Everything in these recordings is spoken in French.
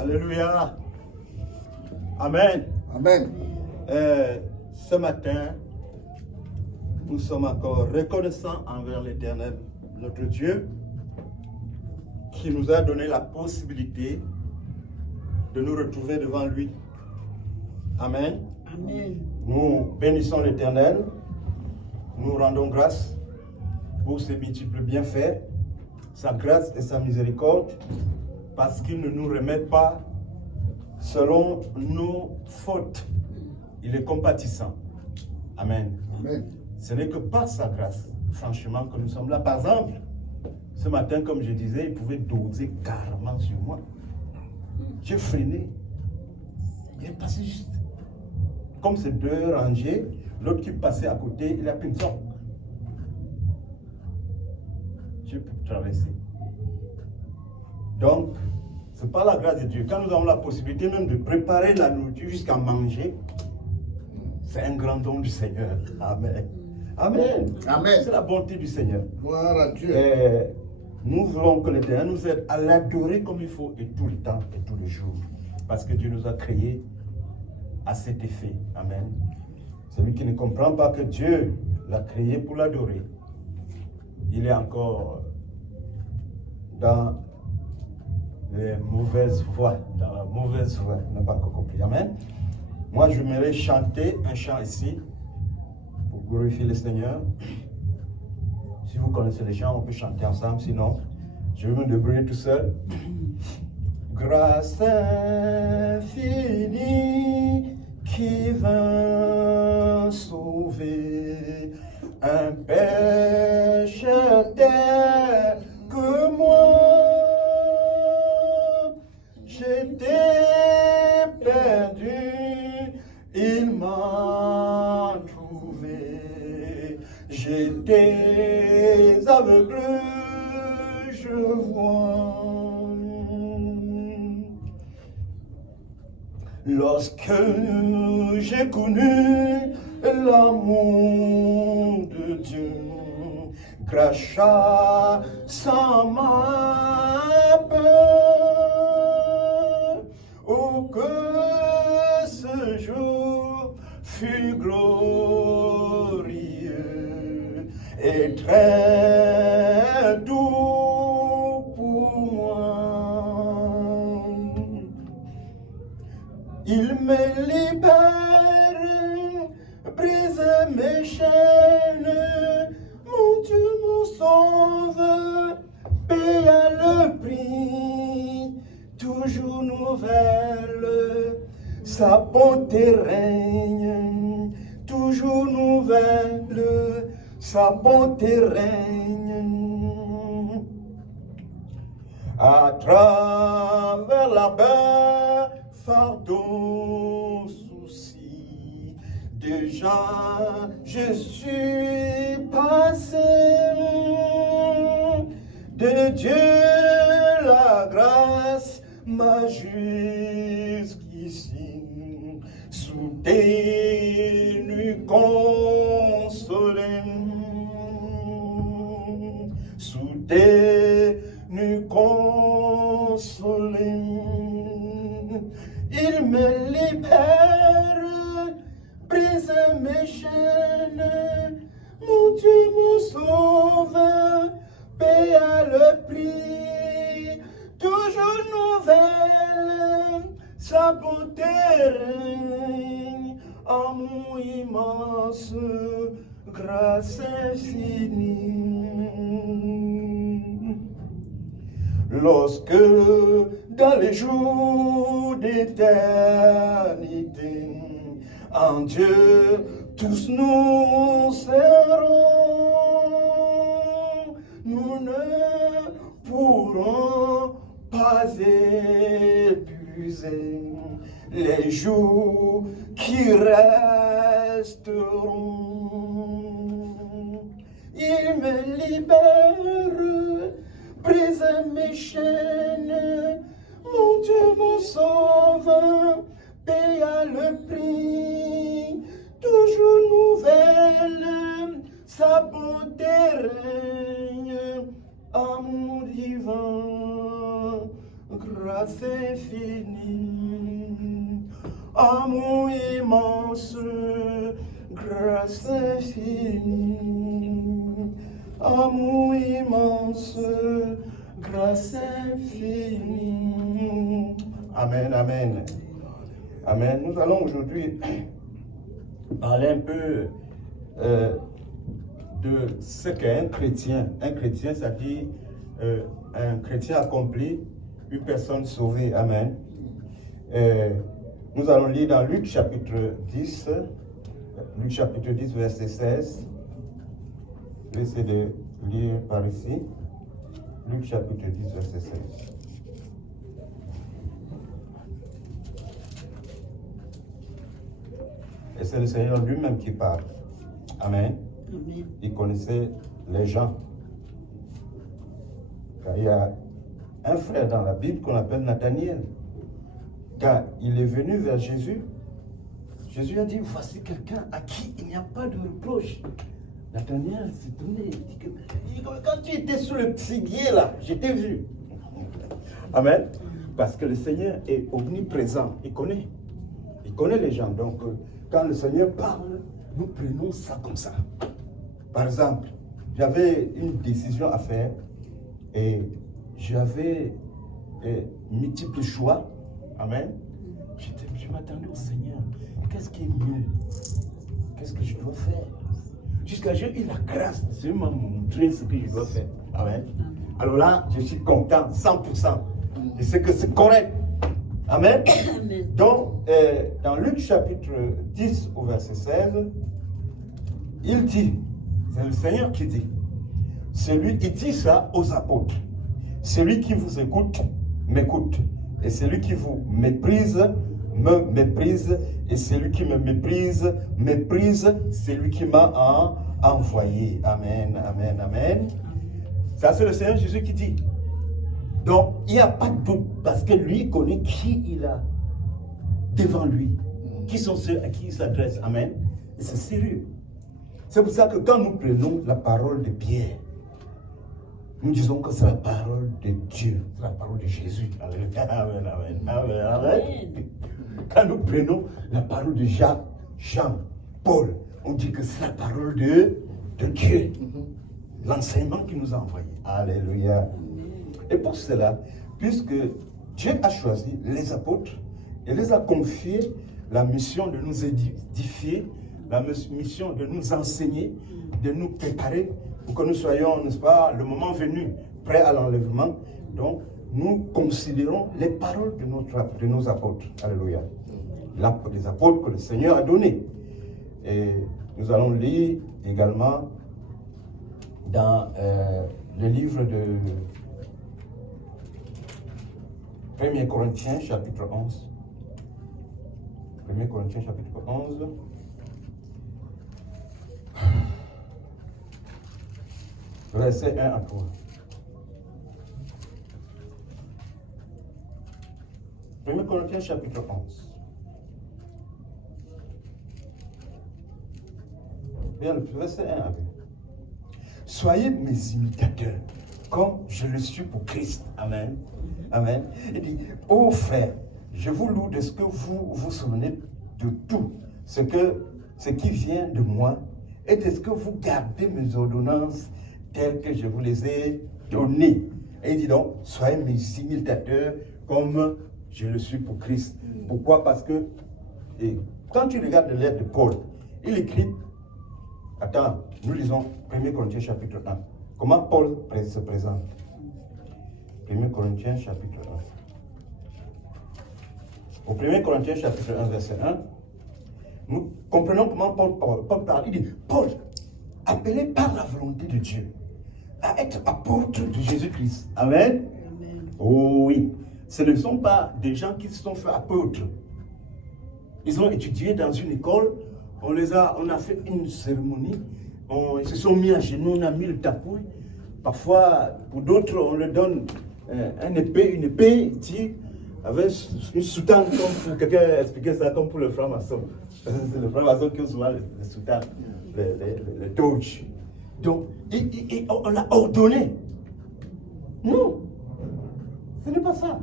Alléluia. Amen. Amen. Ce matin, nous sommes encore reconnaissants envers l'Éternel, notre Dieu, qui nous a donné la possibilité de nous retrouver devant lui. Amen. Amen. Nous bénissons l'Éternel, nous rendons grâce pour ses multiples bienfaits, sa grâce et sa miséricorde, parce qu'il ne nous remet pas selon nos fautes. Il est compatissant. Amen. Amen. Ce n'est que par sa grâce, franchement, que nous sommes là. Par exemple, ce matin, comme je disais, il pouvait doser carrément sur moi. J'ai freiné. Il est passé juste. Comme ces deux rangées, l'autre qui passait à côté, il a pris une sorte. J'ai pu traverser. Donc, c'est par la grâce de Dieu. Quand nous avons la possibilité même de préparer la nourriture jusqu'à manger, c'est un grand don du Seigneur. Amen. Amen. Amen. C'est la bonté du Seigneur. Gloire à Dieu. Et nous voulons que l'Éternel nous aide à l'adorer comme il faut et tout le temps et tous les jours. Parce que Dieu nous a créés à cet effet. Amen. Celui qui ne comprend pas que Dieu l'a créé pour l'adorer, il est encore dans les mauvaises voies, dans la mauvaise voie. Il n'a pas encore compris. Amen. Moi, je m'aimerais chanter un chant ici pour glorifier le Seigneur. Si vous connaissez les chants, on peut chanter ensemble. Sinon, je vais me débrouiller tout seul. Grâce infinie qui vint sauver un pécheur tel que moi. J'étais perdu, il m'a trouvé. J'étais aveugle, je vois. Lorsque j'ai connu l'amour de Dieu, grâce à sa ma peur, oh que ce jour fut glorieux et très doux pour moi. Il me libère, brise mes chaînes, mon Dieu me sauve, paye le prix, toujours nouvelle, sa bonté règne, toujours nouvelle, sa bonté règne. À travers la mer, fardeau, souci, déjà je suis passé. De Dieu la grâce m'a jusqu'ici soutenu, consolé, soutenu, consolé. Il me libère, brise mes chaînes, mon Dieu me sauve, paye le prix, toujours nouvelle, sa bonté règne, amour immense, grâce infinie. Lorsque dans les jours d'éternité, en Dieu tous nous serons, nous ne pourrons pas épuiser les jours qui resteront. Il me libère, brise mes chaînes, mon Dieu me sauve, paye le prix, toujours nouvelle, sa bonté règne, amour divin, grâce grâce infinie, amour immense, grâce infinie, amour immense, grâce infinie. Amen, amen. Amen. Nous allons aujourd'hui parler un peu de ce qu'est un chrétien. Un chrétien, c'est-à-dire un chrétien accompli, une personne sauvée. Amen. Nous allons lire dans Luc chapitre 10, verset 16. Je vais essayer de lire par ici. Luc chapitre 10, verset 16. Et c'est le Seigneur lui-même qui parle. Amen. Amen. Il connaissait les gens. Car il y a un frère dans la Bible qu'on appelle Nathaniel. Car il est venu vers Jésus. Jésus a dit, voici quelqu'un à qui il n'y a pas de reproche. Nathaniel s'est tourné. Il dit que, quand tu étais sous le figuier là, je t'ai vu. Amen. Parce que le Seigneur est omniprésent. Il connaît les gens. Donc, quand le Seigneur parle, nous prenons ça comme ça. Par exemple, j'avais une décision à faire et j'avais multiples choix. Amen. Je m'attendais au Seigneur. Qu'est-ce qui est mieux? Qu'est-ce que je dois faire? Jusqu'à j'ai eu la grâce de Dieu m'a montré ce que je dois faire. Amen. Alors là, je suis content, 100%. Je sais que c'est correct. Amen. Donc, dans Luc chapitre 10 au verset 16, il dit, c'est le Seigneur qui dit, il dit ça aux apôtres. Celui qui vous écoute, m'écoute. Et celui qui vous méprise, me méprise. Et celui qui me méprise, méprise celui qui m'a envoyé. Amen, amen, amen. Ça, c'est le Seigneur Jésus qui dit. Donc, il n'y a pas de doute, parce que lui connaît qui il a devant lui. Qui sont ceux à qui il s'adresse. Amen. Et c'est sérieux. C'est pour ça que quand nous prenons la parole de Pierre, nous disons que c'est la parole de Dieu, c'est la parole de Jésus. Amen, amen, amen, amen, amen. Quand nous prenons la parole de Jacques, Jean, Paul, on dit que c'est la parole de Dieu. L'enseignement qu'il nous a envoyé. Alléluia. Et pour cela, puisque Dieu a choisi les apôtres et les a confiés la mission de nous édifier, la mission de nous enseigner, de nous préparer pour que nous soyons, n'est-ce pas, le moment venu, prêts à l'enlèvement. Donc, nous considérons les paroles de nos apôtres. Alléluia. Les apôtres que le Seigneur a donnés. Et nous allons lire également dans le livre de 1 Corinthiens chapitre 11. 1 Corinthiens chapitre 11. Verset 1 à 3. 1 Corinthiens chapitre 11. Bien, le verset 1 à 2. Soyez mes imitateurs, comme je le suis pour Christ. Amen. Amen. Il dit, ô frères, je vous loue de ce que vous vous souvenez de tout, ce qui vient de moi, et de ce que vous gardez mes ordonnances telles que je vous les ai données. Et il dit donc, soyez mes imitateurs, comme je le suis pour Christ. Pourquoi? Parce que quand tu regardes la lettre de Paul, il écrit, attends, nous lisons 1 Corinthiens chapitre 1. Comment Paul se présente? 1 Corinthiens chapitre 1. Au 1 Corinthiens chapitre 1, verset 1, nous comprenons comment Paul parle. Il dit, Paul, appelé par la volonté de Dieu à être apôtre de Jésus-Christ. Amen. Amen. Oh oui. Ce ne sont pas des gens qui se sont fait apôtres. Ils ont étudié dans une école, on a fait une cérémonie, ils se sont mis à genoux, on a mis le tapouille. Parfois, pour d'autres, on leur donne une épée, dit, avec une soutane, comme quelqu'un expliquait ça, comme pour le franc-maçon. C'est le franc-maçon qui a souvent le soutane, le touch. Donc, on l'a ordonné. Non, ce n'est pas ça.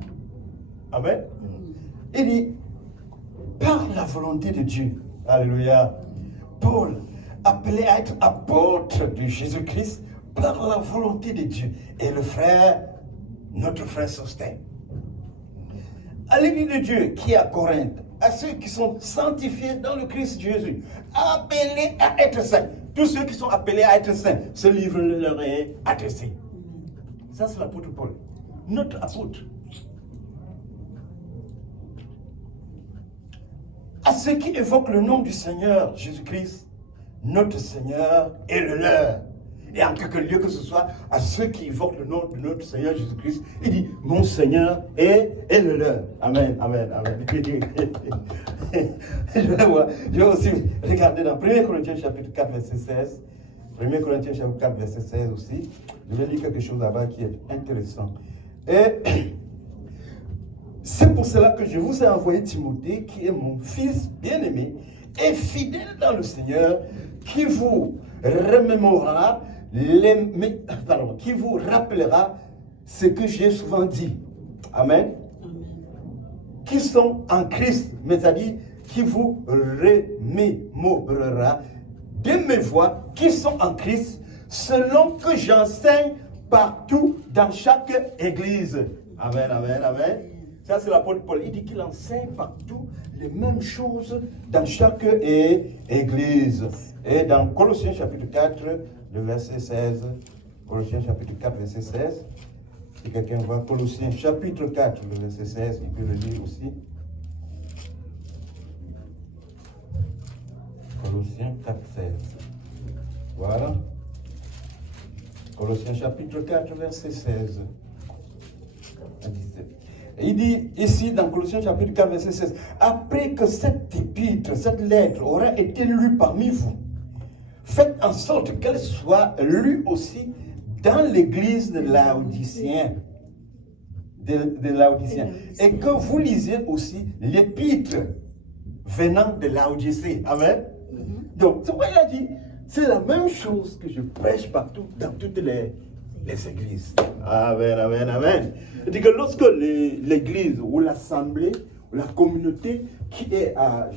Amen. Il dit, par la volonté de Dieu, alléluia, Paul, appelé à être apôtre de Jésus-Christ, par la volonté de Dieu, et le frère, notre frère Sostène. À l'église de Dieu qui est à Corinthe, à ceux qui sont sanctifiés dans le Christ Jésus, appelés à être saints. Tous ceux qui sont appelés à être saints, ce livre leur est adressé. Ça, c'est l'apôtre Paul, notre apôtre. À ceux qui évoquent le nom du Seigneur Jésus-Christ, notre Seigneur est le leur. Et en quelque lieu que ce soit, à ceux qui évoquent le nom de notre Seigneur Jésus-Christ, il dit, mon Seigneur est le leur. Amen, amen, amen. Je vais aussi regarder dans 1 Corinthiens chapitre 4, verset 16. 1 Corinthiens chapitre 4, verset 16 aussi. Je vais lire quelque chose là-bas qui est intéressant. Et c'est pour cela que je vous ai envoyé Timothée, qui est mon fils bien-aimé et fidèle dans le Seigneur, qui vous remémorera, qui vous rappellera ce que j'ai souvent dit. Amen. Qui sont en Christ, mais c'est-à-dire qui vous remémorera de mes voix qui sont en Christ, selon que j'enseigne partout dans chaque église. Amen, amen, amen. Ça, c'est l'apôtre Paul. Il dit qu'il enseigne partout les mêmes choses dans chaque église. Et dans Colossiens chapitre 4, le verset 16, Colossiens chapitre 4, verset 16, si quelqu'un voit Colossiens chapitre 4, le verset 16, il peut le lire aussi. Colossiens 4, 16. Voilà. Colossiens chapitre 4, verset 16 à 17. Il dit ici dans Colossiens chapitre 4, verset 16, après que cette épître, cette lettre aura été lue parmi vous, faites en sorte qu'elle soit lue aussi dans l'église de Laodicien. De Laodicien. Et que vous lisiez aussi l'épître venant de Laodicée. Amen. Donc, c'est pourquoi il a dit, c'est la même chose que je prêche partout, dans toutes les églises. Amen, amen, amen. Il dit que lorsque l'église ou l'assemblée ou la communauté qui est à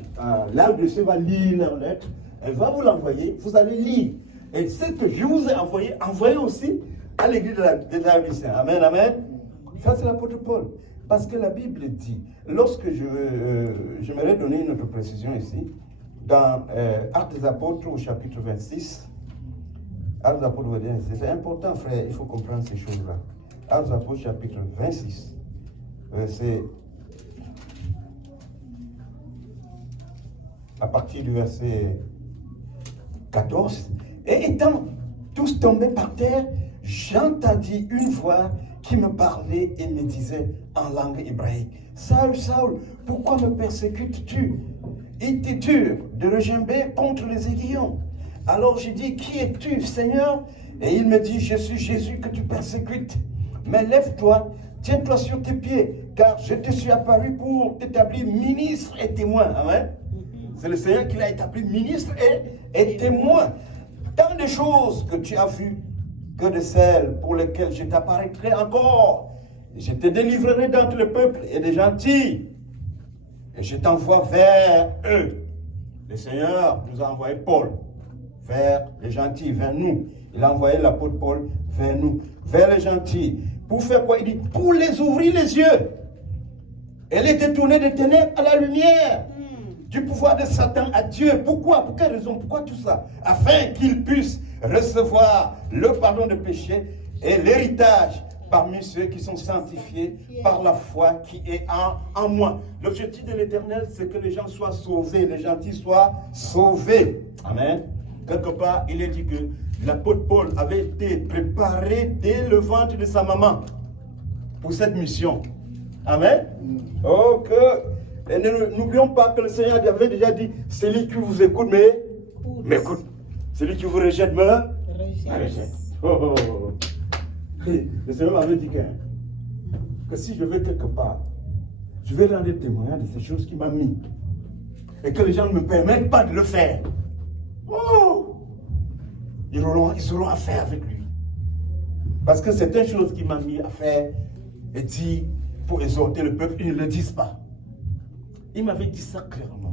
Laodicée va lire leur lettre, elle va vous l'envoyer, vous allez lire. Et ce que je vous ai envoyé, envoyez aussi à l'église de Laodicée. Amen, amen. Ça, c'est l'apôtre Paul. Parce que la Bible dit, lorsque j'aimerais donner une autre précision ici, dans Actes des Apôtres au chapitre 26, Actes des Apôtres, c'est important, frère, il faut comprendre ces choses-là. Actes des Apôtres, chapitre 26, c'est à partir du verset 14. Et étant tous tombés par terre, j'entendis une voix qui me parlait et me disait en langue hébraïque, Saül, Saül, pourquoi me persécutes-tu? Il t'est dur de regimber contre les aiguillons. Alors j'ai dit, qui es-tu, Seigneur? Et il me dit, je suis Jésus que tu persécutes. Mais lève-toi, tiens-toi sur tes pieds, car je te suis apparu pour t'établir ministre et témoin. Amen. C'est le Seigneur qui l'a établi ministre et témoin. Tant de choses que tu as vues, que de celles pour lesquelles je t'apparaîtrai encore. Et je te délivrerai d'entre le peuple et des gentils. Et je t'envoie vers eux. Le Seigneur nous a envoyé Paul vers les gentils, vers nous. Il a envoyé l'apôtre Paul vers nous, vers les gentils. Pour faire quoi? Il dit, pour les ouvrir les yeux. Et les détourner des ténèbres à la lumière. Du pouvoir de Satan à Dieu. Pourquoi? Pour quelle raison? Pourquoi tout ça? Afin qu'ils puissent recevoir le pardon de péché et l'héritage parmi ceux qui sont sanctifiés par la foi qui est en moi. L'objectif de l'Éternel, c'est que les gens soient sauvés, les gentils soient sauvés. Amen. Quelque part, il est dit que l'apôtre Paul avait été préparé dès le ventre de sa maman pour cette mission. Amen. Oh, et n'oublions pas que le Seigneur avait déjà dit, celui qui vous écoute, m'écoute. Celui qui vous rejette, me rejette. Oh, oh, oh. Le Seigneur m'avait dit que si je vais quelque part, je vais rendre témoignage de ces choses qu'il m'a mis. Et que les gens ne me permettent pas de le faire. Oh! Ils auront affaire avec lui. Parce que c'est une chose qu'il m'a mis à faire et dit pour exhorter le peuple, ils ne le disent pas. Il m'avait dit ça clairement.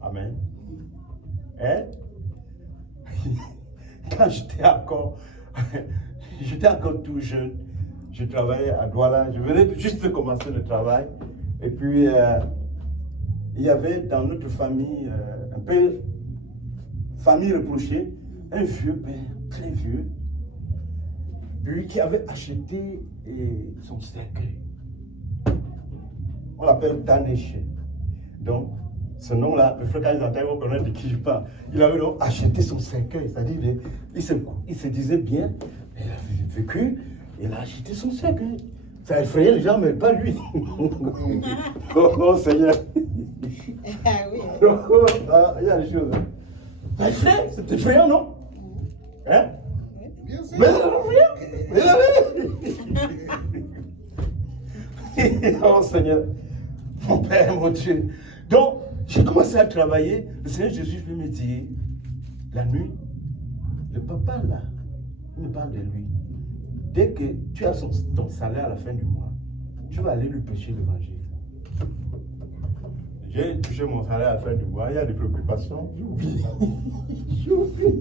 Amen. Hein? Quand j'étais encore tout jeune, je travaillais à Douala, je venais juste de commencer le travail. Et puis, il y avait dans notre famille, un peu famille reprochée, un vieux père, très vieux, lui qui avait acheté son cercueil. On l'appelle Tanéché. Donc, ce nom-là, le frère Kalisantaï va connaître de qui je parle. Il avait donc acheté son cercueil, c'est-à-dire il se disait bien, il a vécu, il a acheté son cercueil. Ça effrayait les gens, mais pas lui. Oh Seigneur. Ah oui. Il y a des choses. Ça effraie, c'est effrayant, non? Hein? Bien sûr. Mais oh Seigneur, mon Père, mon Dieu. Donc, j'ai commencé à travailler. Le Seigneur Jésus veut me dire, la nuit, le papa là, il me parle de lui. Dès que tu as ton salaire à la fin du mois, tu vas aller lui prêcher l'évangile. J'ai touché mon salaire à la fin du mois, il y a des préoccupations. J'ai oublié.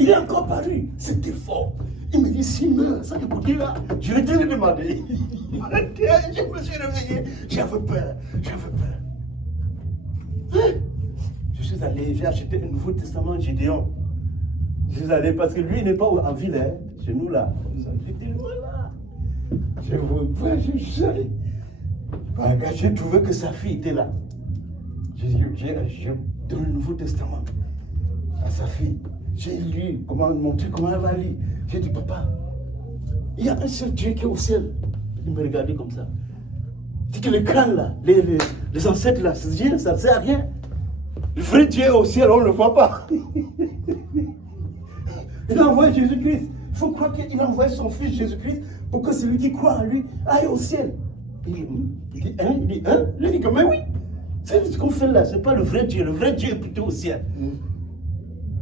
Il est encore paru, c'était fort. Il me dit, s'il meurt, ça écoutez là, je l'ai déjà demandé. Je me suis réveillé, j'avais peur. Je suis allé, j'ai acheté un Nouveau Testament Gideon. Je suis allé parce que lui il n'est pas en ville, hein, chez nous là. J'étais loin là. Je suis allé. J'ai trouvé que sa fille était là. J'ai donné le Nouveau Testament à sa fille. J'ai lu, montré comment elle va lire. J'ai dit, papa, il y a un seul Dieu qui est au ciel. Il me regardait comme ça. Il dit que les crânes là, les ancêtres là, ça ne sert à rien. Le vrai Dieu est au ciel, on ne le voit pas. Il a envoyé Jésus-Christ. Il faut croire qu'il a envoyé son fils Jésus-Christ pour que celui qui croit en lui aille au ciel. Il dit, hein? Il dit, mais oui. C'est ce qu'on fait là, ce n'est pas le vrai Dieu. Le vrai Dieu est plutôt au ciel.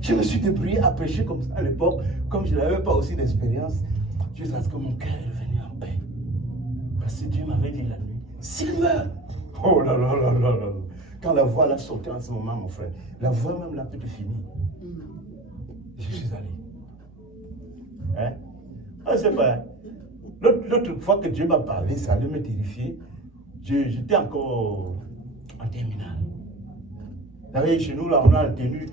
Je me suis débrouillé à prêcher comme ça à l'époque. Comme je n'avais pas aussi d'expérience, jusqu'à ce que mon cœur est revenu en paix. Parce que Dieu m'avait dit la nuit, s'il meurt, oh là là là là là. Quand la voix l'a sauté en ce moment, mon frère, la voix même l'a peut-être fini. Je suis allé. Hein? Ah, c'est pas. L'autre fois que Dieu m'a parlé, ça allait me terrifier. J'étais encore en terminale. Vous savez, chez nous, là, on a la tenue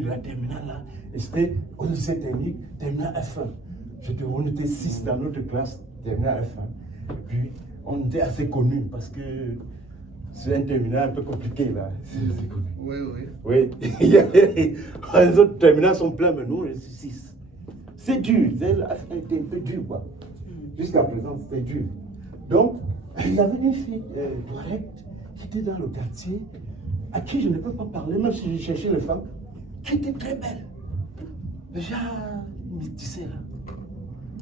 de la terminale, là. Et c'était au lycée technique, terminale F1. On était 6 dans notre classe, terminale F1. Et puis, on était assez connus parce que c'est un terminal un peu compliqué, là. C'est connu. Oui. Les autres terminales sont pleins, mais nous, on est 6. C'est dur. La F1 était un peu dur, quoi. Jusqu'à présent, c'était dur. Donc, il y avait une fille correcte qui était dans le quartier, à qui je ne peux pas parler, même si je cherchais les femmes, qui était très belle. Déjà, métissée là.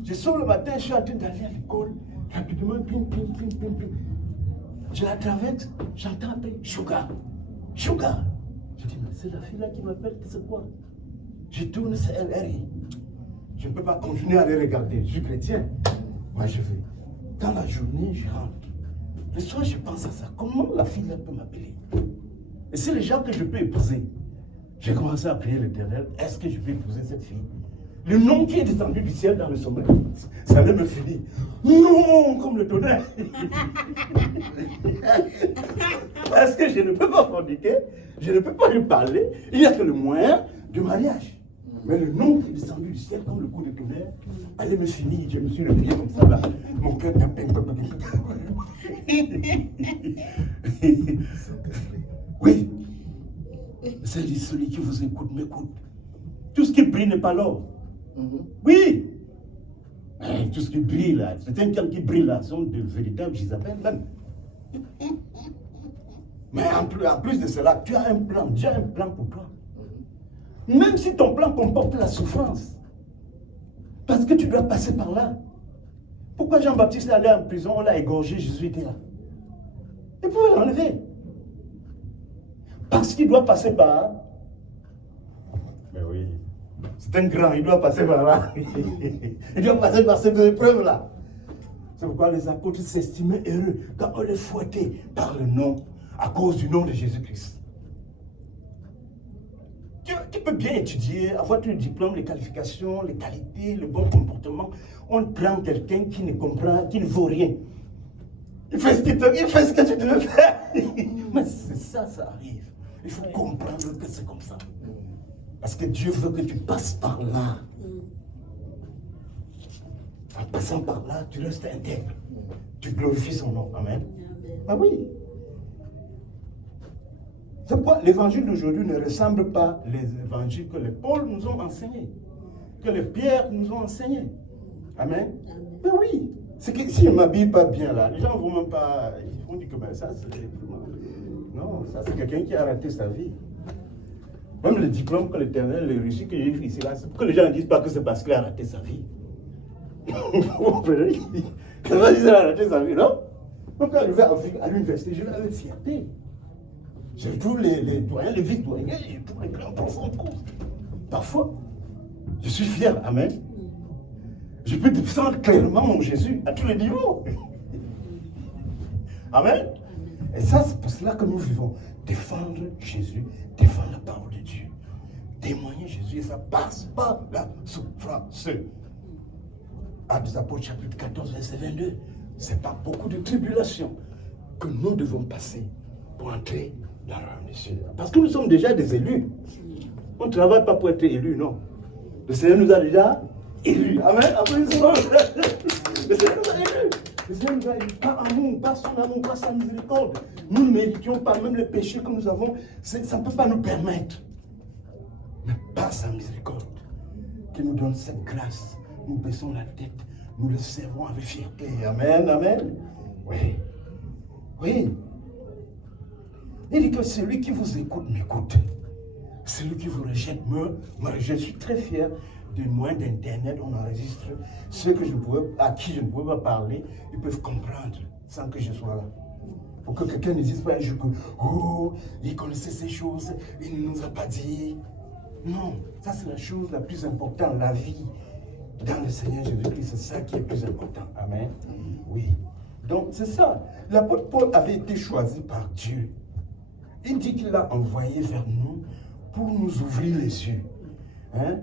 Je sors le matin, je suis en train d'aller à l'école, rapidement, pim. Je la traverse, j'entends un peu, Sugar. Je dis, mais c'est la fille là qui m'appelle, c'est quoi? Je tourne, c'est elle rit. Je ne peux pas continuer à les regarder, je suis chrétien. Moi, je vais. Dans la journée, je rentre. Le soir, je pense à ça. Comment la fille là peut m'appeler? Et c'est les gens que je peux épouser. J'ai commencé à prier l'Éternel. Est-ce que je peux épouser cette fille? Le nom qui est descendu du ciel dans le sommeil, ça allait me finir. Non, comme le tonnerre. Parce que je ne peux pas forniquer, je ne peux pas lui parler. Il n'y a que le moyen du mariage. Mais le nom qui est descendu du ciel comme le coup de tonnerre allait me finir. Je me suis réveillé comme ça là. Mon cœur tapait. Oui. C'est dit, celui qui vous écoute m'écoute. Tout ce qui brille n'est pas l'or. Oui. Tout ce qui brille là, certains gens qui brillent là sont de véritables Isabelle même. Mais en plus de cela, tu as un plan. Dieu a un plan pour toi. Même si ton plan comporte la souffrance. Parce que tu dois passer par là. Pourquoi Jean-Baptiste est allé en prison, on l'a égorgé, Jésus était là. Il pouvait l'enlever. Parce qu'il doit passer par là. Mais oui. C'est un grand, il doit passer par là. Il doit passer par ces épreuves-là. C'est pourquoi les apôtres s'estimaient heureux quand on les fouettait par le nom, à cause du nom de Jésus-Christ. Tu peux bien étudier, avoir ton diplôme, les qualifications, les qualités, le bon comportement. On prend quelqu'un qui ne comprend, qui ne vaut rien. Il fait ce que tu devais faire. Mais c'est ça, ça arrive. Il faut comprendre que c'est comme ça. Parce que Dieu veut que tu passes par là. En passant par là, tu restes intègre. Tu glorifies son nom. Amen. Ah oui. C'est pourquoi l'évangile d'aujourd'hui ne ressemble pas les évangiles que les Paul nous ont enseignés, que les Pierre nous ont enseignés. Amen. Mais oui. C'est que si je ne m'habille pas bien là, les gens ne vont même pas. Ils vont dire que ben, ça c'est. Non, ça c'est quelqu'un qui a raté sa vie. Même le diplôme que l'Éternel, les réussis que j'ai eu ici là, c'est pour que les gens ne disent pas que c'est parce qu'il a raté sa vie. Vous comprenez? C'est pas qu'il a raté sa vie, non? Donc quand je vais à l'université, je vais avec fierté. Surtout les doyens, les vice-doyens, et tous les grands profs de cours. Parfois, je suis fier, amen. Je peux défendre clairement mon Jésus à tous les niveaux. Amen. Et ça, c'est pour cela que nous vivons. Défendre Jésus, défendre la parole de Dieu. Témoigner Jésus, et ça passe par la souffrance. Actes des Apôtres, chapitre 14, verset 22. C'est pas beaucoup de tribulations que nous devons passer pour entrer dans le royaume des cieux. Parce que nous sommes déjà des élus. On ne travaille pas pour être élu, non. Le Seigneur nous a déjà élus. Amen. Applaudissons. Le Seigneur nous a élus. Le Seigneur nous a élus. Pas amour, pas son amour, pas sa miséricorde. Nous ne méritions pas, même les péchés que nous avons, ça ne peut pas nous permettre. Mais par sa miséricorde, qui nous donne cette grâce, nous baissons la tête, nous le servons avec fierté. Amen, amen. Oui. Oui. Il dit que celui qui vous écoute m'écoute. Celui qui vous rejette me rejette. Je suis très fier du moyen d'Internet. On enregistre ceux que à qui je ne pouvais pas parler. Ils peuvent comprendre sans que je sois là. Pour que quelqu'un ne dise pas un jour que oh, il connaissait ces choses, il ne nous a pas dit. Non, ça c'est la chose la plus importante, la vie dans le Seigneur Jésus-Christ. C'est ça qui est le plus important. Amen. Oui. Donc c'est ça. L'apôtre Paul avait été choisi par Dieu. Il dit qu'il l'a envoyé vers nous pour nous ouvrir les yeux, hein,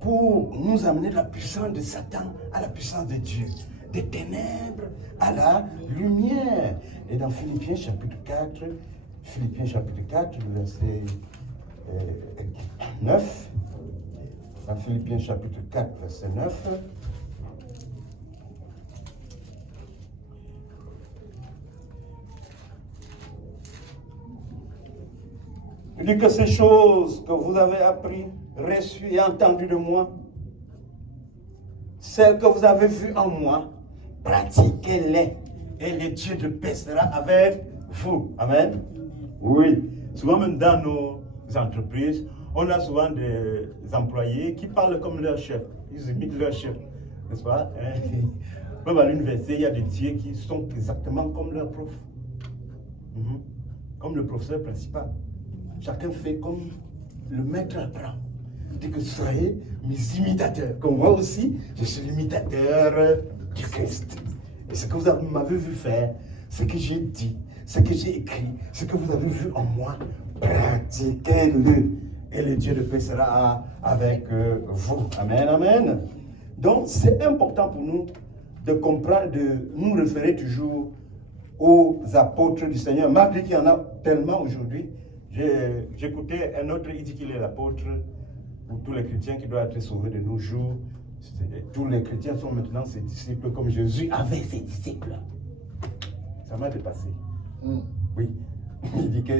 pour nous amener de la puissance de Satan à la puissance de Dieu, des ténèbres à la lumière. Et dans Philippiens chapitre 4, verset 9, dans Philippiens chapitre 4, verset 9, il dit que ces choses que vous avez apprises, reçues et entendues de moi, celles que vous avez vues en moi, pratiquez-les et le Dieu de paix sera avec vous. Amen. Oui. Souvent même dans nos entreprises, on a souvent des employés qui parlent comme leur chef. Ils imitent leur chef. N'est-ce pas? Même à l'université, il y a des dieux qui sont exactement comme leur prof. Comme le professeur principal. Chacun fait comme le maître apprend. Il dit que soyez mes imitateurs. Comme moi aussi, je suis l'imitateur du Christ. Et ce que vous m'avez vu faire, ce que j'ai dit, ce que j'ai écrit, ce que vous avez vu en moi, pratiquez-le. Et le Dieu de paix sera avec vous. Amen, amen. Donc, c'est important pour nous de comprendre, de nous référer toujours aux apôtres du Seigneur. Malgré qu'il y en a tellement aujourd'hui, j'écoutais un autre, il dit qu'il est l'apôtre pour tous les chrétiens qui doivent être sauvés de nos jours. Tous les chrétiens sont maintenant ses disciples comme Jésus avait ses disciples. Ça m'a dépassé. Oui. Il dit que,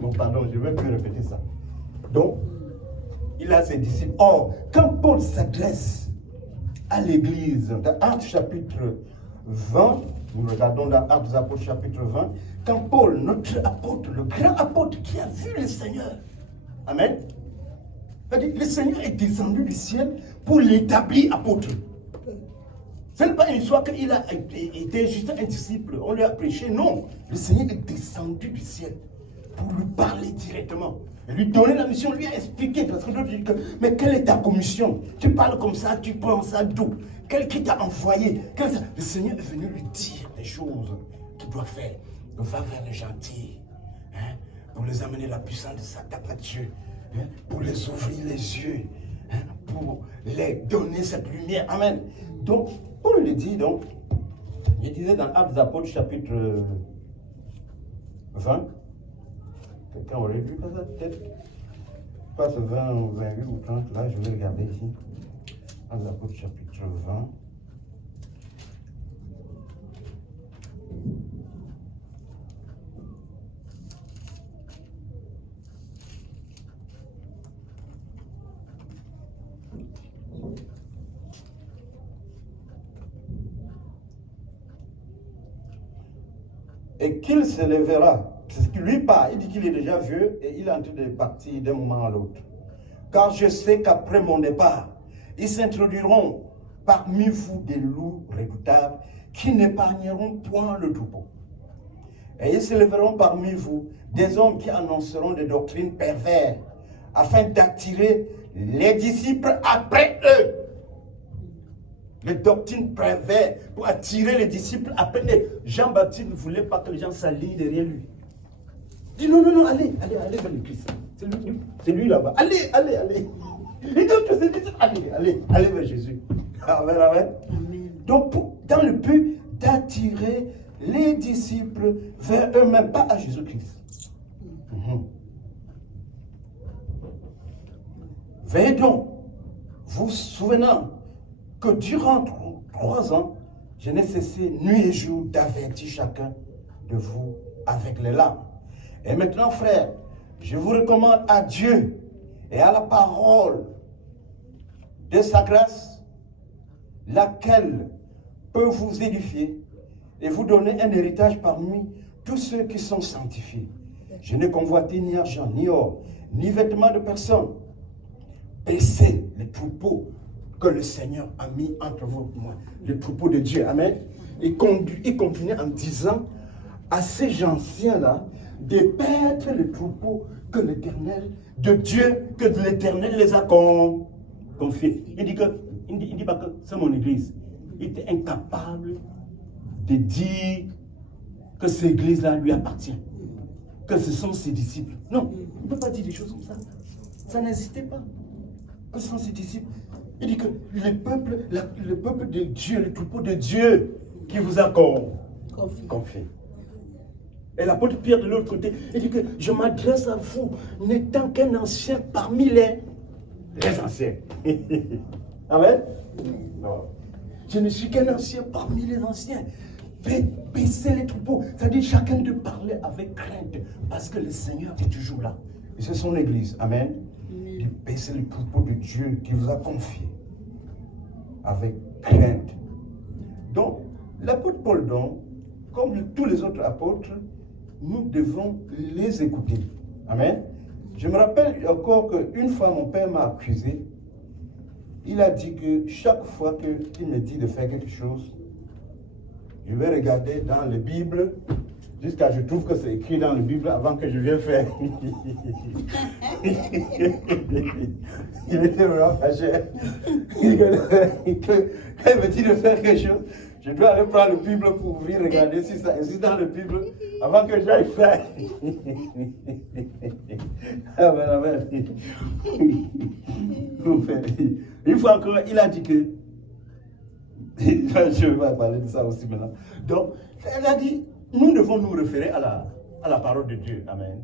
bon pardon, je ne vais plus répéter ça. Donc, il a ses disciples. Or, quand Paul s'adresse à l'église, dans Actes chapitre 20, nous regardons dans Actes des Apôtres chapitre 20, quand Paul, notre apôtre, le grand apôtre qui a vu le Seigneur, amen, le Seigneur est descendu du ciel pour l'établir apôtre. Ce n'est pas une histoire qu'il a été juste un disciple, on lui a prêché, non. Le Seigneur est descendu du ciel pour lui parler directement. Et lui donner la mission, lui a expliqué, parce que l'autre dit que, mais quelle est ta commission? Tu parles comme ça, tu prends ça d'où? Qui t'a envoyé? Le Seigneur est venu lui dire des choses qu'il doit faire. Il va vers les gentils, hein, pour les amener la puissance de sa table à Dieu, hein, pour les ouvrir les yeux, hein, pour les donner cette lumière. Amen. Donc, Paul le dit, donc, il disait dans Actes des Apôtres, chapitre 20, quelqu'un aurait lu ça peut-être, pas ce 20 ou 28 ou 30, là, je vais regarder ici. Actes des Apôtres, chapitre 20. Et qu'il se lèvera, c'est ce qui lui parle, il dit qu'il est déjà vieux et il est en train de partir d'un moment à l'autre. Car je sais qu'après mon départ, ils s'introduiront parmi vous des loups redoutables qui n'épargneront point le troupeau. Et ils se lèveront parmi vous des hommes qui annonceront des doctrines perverses afin d'attirer les disciples après eux. Les doctrines perverses pour attirer les disciples après eux. Jean-Baptiste ne voulait pas que les gens s'alignent derrière lui. Il dit non, allez vers l'église. C'est lui là-bas. Allez. Et donc, je dis, allez vers Jésus. Amen. Donc, dans le but d'attirer les disciples vers eux-mêmes, pas à Jésus-Christ. Veillez donc, vous souvenant que durant 3 ans, je n'ai cessé nuit et jour d'avertir chacun de vous avec les larmes. Et maintenant, frères, je vous recommande à Dieu et à la parole de sa grâce, laquelle peut vous édifier et vous donner un héritage parmi tous ceux qui sont sanctifiés. Je n'ai convoité ni argent, ni or, ni vêtements de personne. Baissez les troupeaux que le Seigneur a mis entre vous et moi, les troupeaux de Dieu. Amen. Il continue en disant à ces anciens-là de paître les troupeaux que l'Éternel, de Dieu, que l'Éternel les a confiés. Il dit pas que c'est mon église. Il était incapable de dire que cette église-là lui appartient, que ce sont ses disciples. Non, il ne peut pas dire des choses comme ça. Ça n'existait pas. Que ce sont ses disciples. Il dit que le peuple de Dieu, le troupeau de Dieu qui vous a confié. Et l'apôtre Pierre de l'autre côté, il dit que je m'adresse à vous, n'étant qu'un ancien parmi les anciens. Amen. Non. Je ne suis qu'un ancien parmi les anciens. Baissez les troupeaux, c'est-à-dire chacun de parler avec crainte, parce que le Seigneur est toujours là. Et c'est son église. Amen. Il dit baissez les troupeaux de Dieu qui vous a confié avec crainte. Donc, l'apôtre Paul, donc, comme tous les autres apôtres, nous devons les écouter. Amen. Je me rappelle encore qu'une fois mon père m'a accusé. Il a dit que chaque fois qu'il me dit de faire quelque chose, je vais regarder dans la Bible jusqu'à ce que je trouve que c'est écrit dans la Bible avant que je vienne faire. Il était vraiment fâché. Quand il me dit de faire quelque chose, je dois aller prendre la Bible pour ouvrir, regarder si ça existe dans la Bible avant que j'aille faire. Amen. Une fois encore, il a dit que je vais parler de ça aussi maintenant. Donc, il a dit, nous devons nous référer à la parole de Dieu. Amen.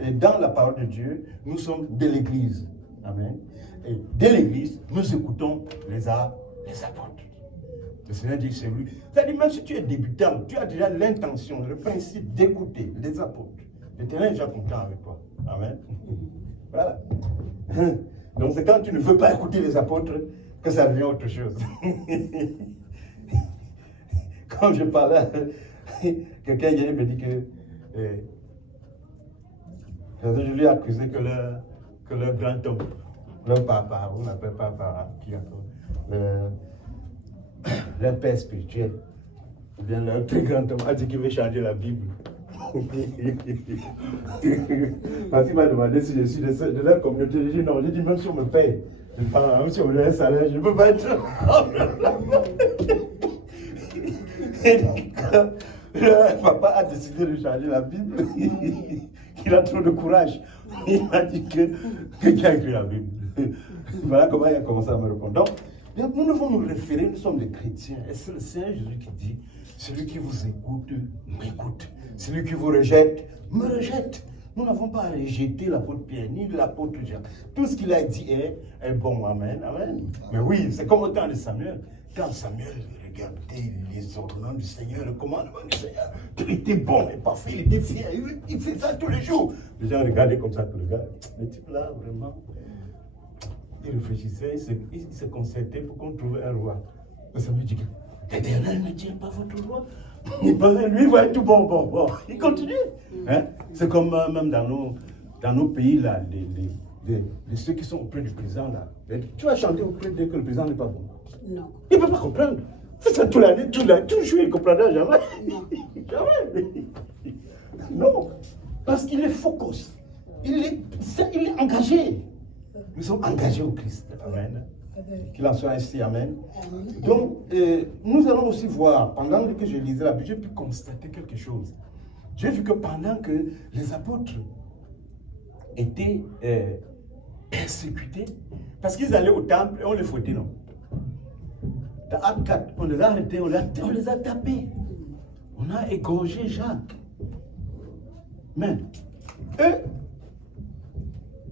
Et dans la parole de Dieu, nous sommes de l'Église. Amen. Et de l'Église, nous écoutons les apôtres. Le Seigneur dit c'est lui. C'est-à-dire, même si tu es débutant, tu as déjà l'intention, le principe d'écouter les apôtres. L'Éternel est déjà content avec toi. Amen. Voilà. Donc c'est quand tu ne veux pas écouter les apôtres que ça devient autre chose. Quand je parlais, quelqu'un hier me dit que je lui ai accusé que leur grand homme, leur papa, on n'appelle pas papa, qui encore, leur père spirituel, ou bien leur très grand homme a dit qu'il veut changer la Bible. Parce qu'il m'a demandé si je suis de la communauté. J'ai dit non, j'ai dit même si on me paye, même si on me donne un salaire, je ne peux pas être. Et donc, papa a décidé de changer la Bible. Il a trop de courage. Il m'a dit que quelqu'un a écrit la Bible. Voilà comment il a commencé à me répondre. Donc, nous devons nous référer, nous sommes des chrétiens. Et c'est le Seigneur Jésus qui dit, celui qui vous écoute, m'écoute. Celui qui vous rejette, me rejette. Nous n'avons pas à rejeter l'apôtre Pierre, ni l'apôtre Jacques. Tout ce qu'il a dit est bon. Amen. Amen. Mais oui, c'est comme au temps de Samuel. Quand Samuel regardait les ordonnances du Seigneur, le commandement du Seigneur, il était bon et parfait, il était fier, il fait ça tous les jours. Les gens regardaient comme ça, le gars, le type là, vraiment, il réfléchissait, il se concertait pour qu'on trouve un roi. Mais Samuel dit que l'Éternel ne tient pas votre roi. Il pensait, lui, il va être tout bon. Il continue. Hein? C'est comme même dans nos pays, là, ceux qui sont auprès du président, là. Tu vas chanter auprès dès que le président n'est pas bon. Non. Il ne peut pas comprendre. Fais ça toute l'année, toujours, il ne comprendra jamais. Non. Jamais. Non. Parce qu'il est focus. Il est engagé. Nous sommes engagés au Christ. Amen. Qu'il en soit ainsi. Amen. Donc, nous allons aussi voir, pendant que je lisais la Bible, j'ai pu constater quelque chose. J'ai vu que pendant que les apôtres étaient persécutés, parce qu'ils allaient au temple et on les fouettait, non? Dans Acte 4, on les a arrêtés, on les a tapés. On a égorgé Jacques. Mais, eux,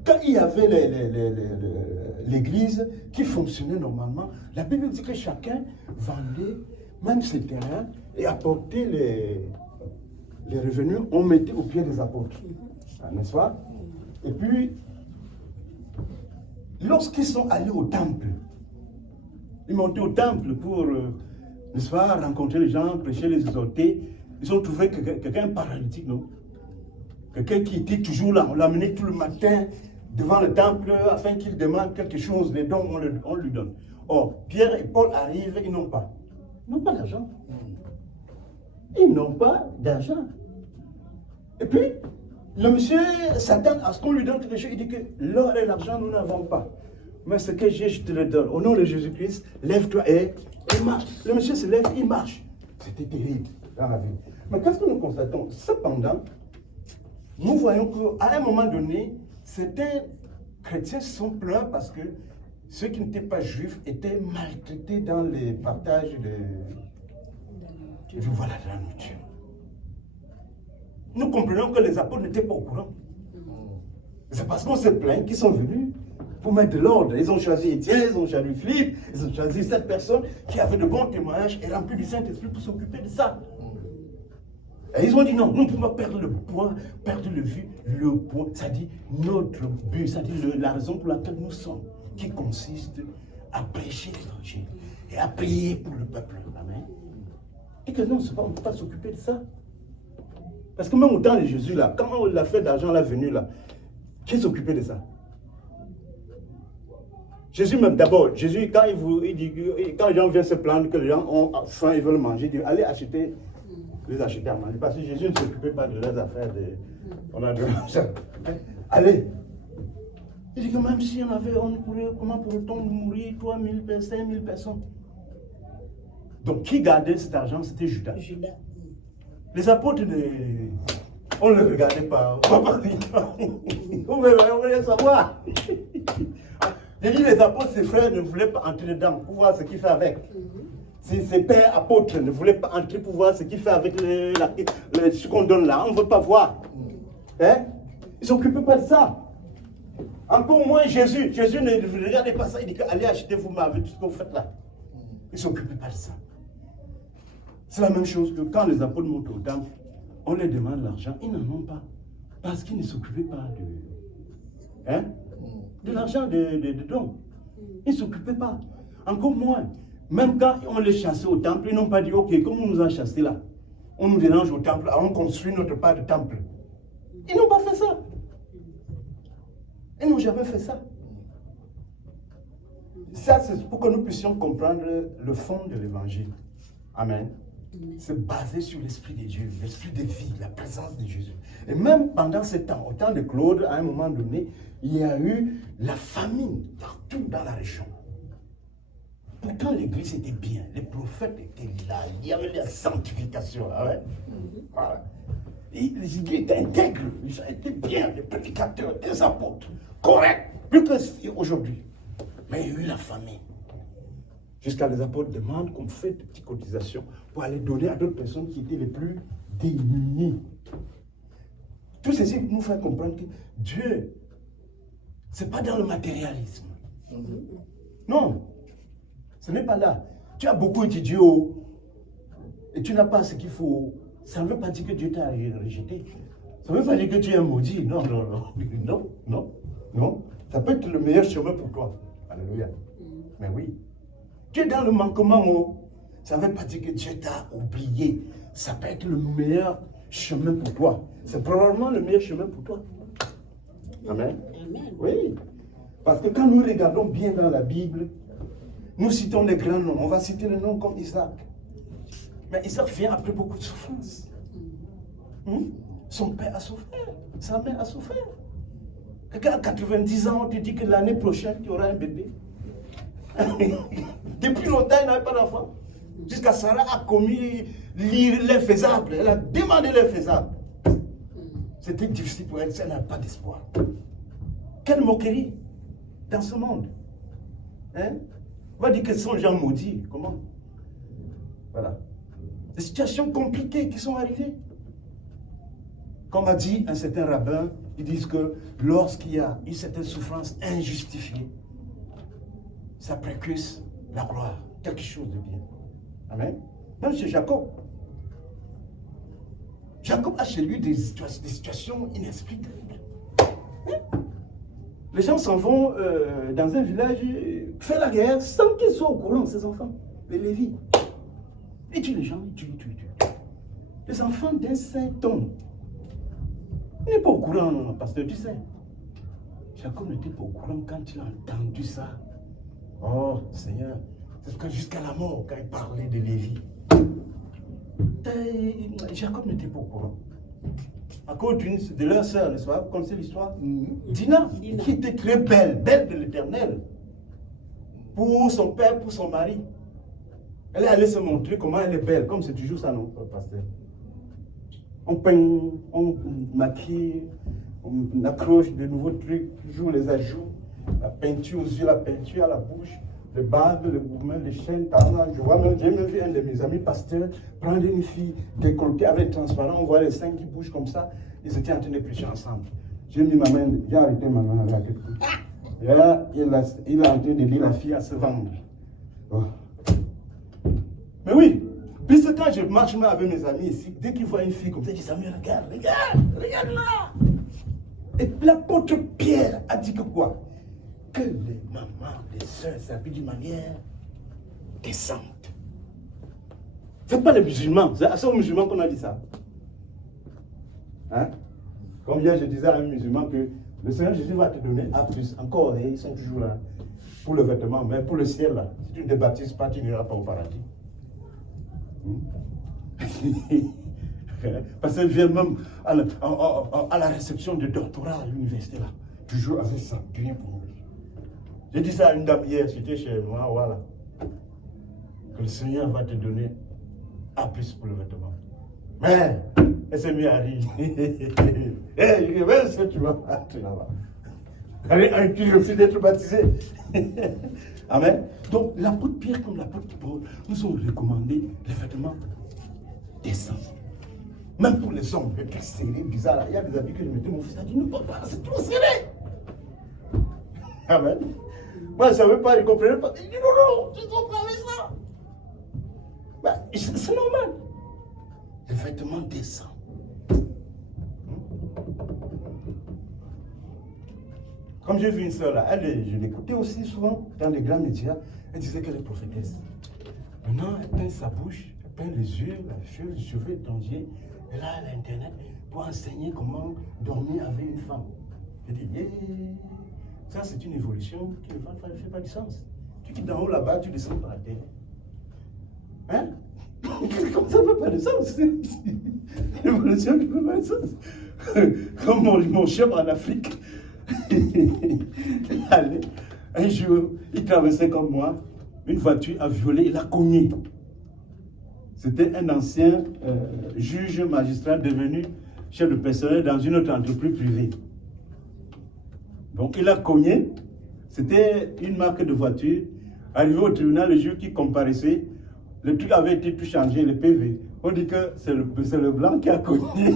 quand il y avait l'église qui fonctionnait normalement, la Bible dit que chacun vendait même ses terrains et apportait les revenus, on mettait au pied des apôtres. N'est-ce pas? Et puis, lorsqu'ils sont allés au temple, ils montaient au temple pour, n'est-ce pas, rencontrer les gens, prêcher, les exhorter. Ils ont trouvé quelqu'un paralytique, non? Quelqu'un qui était toujours là. On l'amenait tout le matin devant le temple afin qu'il demande quelque chose. Les dons, on lui donne. Or, Pierre et Paul arrivent, ils n'ont pas. Ils n'ont pas d'argent. Ils n'ont pas d'argent. Et puis, le monsieur s'attend à ce qu'on lui donne quelque chose. Il dit que l'or et l'argent, nous n'avons pas. Mais ce que j'ai, je te le donne. Au nom de Jésus-Christ, lève-toi et marche. Le monsieur se lève, il marche. C'était terrible dans la vie. Mais qu'est-ce que nous constatons? Cependant, nous voyons qu'à un moment donné, certains chrétiens sont pleins parce que ceux qui n'étaient pas juifs étaient maltraités dans les partages de la nourriture. Nous comprenons que les apôtres n'étaient pas au courant. C'est parce qu'on s'est plaint qu'ils sont venus pour mettre de l'ordre. Ils ont choisi Étienne, ils ont choisi Philippe, ils ont choisi cette personne qui avait de bons témoignages et remplie du Saint-Esprit pour s'occuper de ça. Et ils ont dit non, nous ne pouvons pas perdre le point, perdre le vue, le point, c'est-à-dire notre but, c'est-à-dire la raison pour laquelle nous sommes, qui consiste à prêcher l'évangile et à prier pour le peuple. Amen. Et que non, on ne peut pas s'occuper de ça. Parce que même au temps de Jésus, là, quand la fête d'argent est venue, là, qui s'occupait de ça? Jésus même, d'abord, Jésus, quand il dit, quand les gens viennent se plaindre que les gens ont faim, ils veulent manger, il dit, allez acheter, les acheter à manger. Parce que Jésus ne s'occupait pas de leurs affaires. On a de allez. Il dit que même si on avait, comment pourrait-on mourir 3000, 5000 personnes? Donc, qui gardait cet argent? C'était Judas. Les apôtres, on ne les regardait pas. On voulait savoir. J'ai dit, les apôtres, ses frères ne voulaient pas entrer dedans pour voir ce qu'il fait avec. Ses pères apôtres ne voulaient pas entrer pour voir ce qu'il fait avec ce qu'on donne là. On ne veut pas voir. Hein? Ils ne s'occupaient pas de ça. Encore moins Jésus. Jésus ne regardait pas ça. Il dit allez acheter vous avec tout ce que vous faites là. Ils ne s'occupaient pas de ça. C'est la même chose que quand les apôtres montent au temple, on leur demande l'argent. Ils n'en ont pas. Parce qu'ils ne s'occupaient pas de l'argent de dons. Ils ne s'occupaient pas. Encore moins. Même quand on les chassait au temple, ils n'ont pas dit, ok, comme on nous a chassés là, on nous dérange au temple, alors on construit notre part de temple. Ils n'ont pas fait ça. Ils n'ont jamais fait ça. Ça, c'est pour que nous puissions comprendre le fond de l'évangile. Amen. c'est basé sur l'Esprit de Dieu, l'Esprit de vie, la présence de Jésus. Et même pendant ce temps, au temps de Claude, à un moment donné, il y a eu la famine partout dans la région. Pourtant, l'église était bien, les prophètes étaient là, il y avait la sanctification. Ouais. Voilà. Et les églises étaient intègres, ils étaient bien, les prédicateurs, des apôtres, corrects, plus qu'aujourd'hui. Mais il y a eu la famine. Jusqu'à les apôtres demandent qu'on fait des petites cotisations pour aller donner à d'autres personnes qui étaient les plus démunies. Tout ceci nous fait comprendre que Dieu, ce n'est pas dans le matérialisme. Non, ce n'est pas là. Tu as beaucoup étudié et tu n'as pas ce qu'il faut. Ça ne veut pas dire que Dieu t'a rejeté. Ça ne veut pas dire que tu es un maudit. Non, non, non. Non, non, non. Ça peut être le meilleur chemin pour toi. Alléluia. Mais oui. Tu es dans le manquement. Ça ne veut pas dire que Dieu t'a oublié. Ça peut être le meilleur chemin pour toi. C'est probablement le meilleur chemin pour toi. Amen. Amen. Oui. Parce que quand nous regardons bien dans la Bible, nous citons les grands noms. On va citer les noms comme Isaac. Mais Isaac vient après beaucoup de souffrance. Son père a souffert. Sa mère a souffert. Quelqu'un à 90 ans, on te dit que l'année prochaine, tu auras un bébé. Depuis longtemps, il n'avait pas d'enfant. Jusqu'à Sarah a commis l'infaisable. Elle a demandé l'infaisable. C'était difficile pour elle, elle n'a pas d'espoir. Quelle moquerie dans ce monde. Hein? On va dire que ce sont les gens maudits. Comment? Voilà. Des situations compliquées qui sont arrivées. Comme a dit un certain rabbin, ils disent que lorsqu'il y a une certaine souffrance injustifiée, ça précuse la gloire, quelque chose de bien. Amen. Même chez Jacob. Jacob a chez lui des situations inexplicables. Les gens s'en vont dans un village faire la guerre sans qu'ils soient au courant, ces enfants, les Lévis. Ils tuent les gens, ils tuent. Les enfants d'un saint homme. Il n'est pas au courant, pasteur, tu sais. Jacob n'était pas au courant quand il a entendu ça. Oh, Seigneur, c'est que jusqu'à la mort, quand il parlait de Lévi, Jacob n'était pas au courant. À cause de leur sœur, n'est-ce pas? Vous connaissez l'histoire? Dina, qui était très belle, belle de l'Éternel. Pour son père, pour son mari. Elle est allée se montrer comment elle est belle, comme c'est toujours ça, non, pasteur? On peint, on maquille, on accroche de nouveaux trucs, toujours les ajouts, la peinture aux yeux, la peinture à la bouche, les bagues, les mouvements, les chaînes, je vois même, j'ai même vu un de mes amis pasteurs prendre une fille décolletée avec transparent, on voit les seins qui bougent comme ça, ils étaient en train de prêcher ensemble. J'ai mis ma main, j'ai arrêté ma main là, et là, il est en train de dire la fille à se vendre. Oh. Mais oui, puisque quand je marche avec mes amis ici, dès qu'ils voient une fille comme ça, ils disent, Samuel, regarde là. Et l'apôtre Pierre a dit que quoi? Que les mamans, les soeurs s'habillent d'une manière décente. Ce n'est pas les musulmans, c'est aux musulmans qu'on a dit ça. Hein? Comme hier, je disais à un musulman que le Seigneur Jésus va te donner A+. Encore, ils sont toujours là pour le vêtement, mais pour le ciel, là, si tu ne te baptises pas, tu n'iras pas au paradis. Parce qu'elle vient même à la réception de doctorat à l'université là, toujours avec ça, rien pour nous. J'ai dit ça à une dame hier, j'étais chez moi, voilà. Que le Seigneur va te donner A+ pour le vêtement. Mais, elle s'est mise à rire. Hey, où est-ce que tu vas? Tu es là-bas. Elle est incluse aussi d'être baptisée. Amen. Donc, l'apôtre Pierre comme l'apôtre Paul nous ont recommandé les vêtements décents. Même pour les hommes, les trucs serrés, bizarres. Il y a des habits que je mettais, mon fils a dit, non, papa, c'est trop serré. Amen. Moi, je ne savais pas, il ne comprenait pas. Il dit, non, tu dois parler ça. Ben, c'est normal. Les vêtements décents. Comme j'ai vu une soeur là, je l'écoutais aussi souvent dans les grands médias, elle disait qu'elle est prophétesse. Maintenant, elle peint sa bouche, elle peint les yeux, les cheveux étrangers, et là, elle a Internet pour enseigner comment dormir avec une femme. Je dis, ça c'est une évolution qui ne fait pas du sens. Tu quittes d'en haut là-bas, tu descends par la terre. Hein? Comme ça ne fait pas de sens. L'évolution ne fait pas de sens. Comme mon chef en Afrique. Allez, un jour, il traversait comme moi, une voiture a violé, il a cogné. C'était un ancien juge magistrat devenu chef de personnel dans une autre entreprise privée. Donc il a cogné, c'était une marque de voiture. Arrivé au tribunal, le juge qui comparaissait, le truc avait été tout changé, le PV. On dit que c'est le blanc qui a cogné.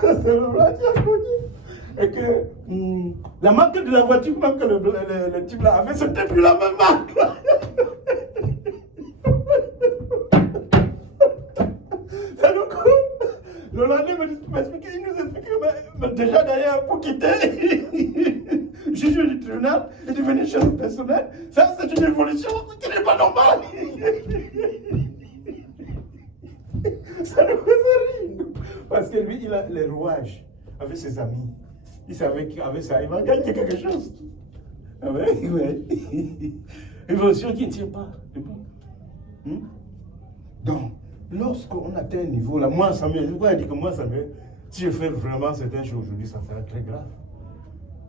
C'est le blanc qui a cogné. Et que la marque de la voiture même que le type là avait, c'était plus la même marque. Le lendemain, il nous explique que déjà d'ailleurs, pour quitter, juge du tribunal et devenir chef personnel, ça c'est une évolution qui n'est pas normale. Ça nous faisait rire. Parce que lui, il a les rouages avec ses amis. Il savait qu'avec ça, il va gagner quelque chose. Ah ouais, ouais. Évolution qui ne tient pas. Donc, lorsqu'on atteint un niveau, là, moi, Samuel, je vous dire que moi, Samuel, si je fais vraiment certaines choses aujourd'hui, ça sera très grave.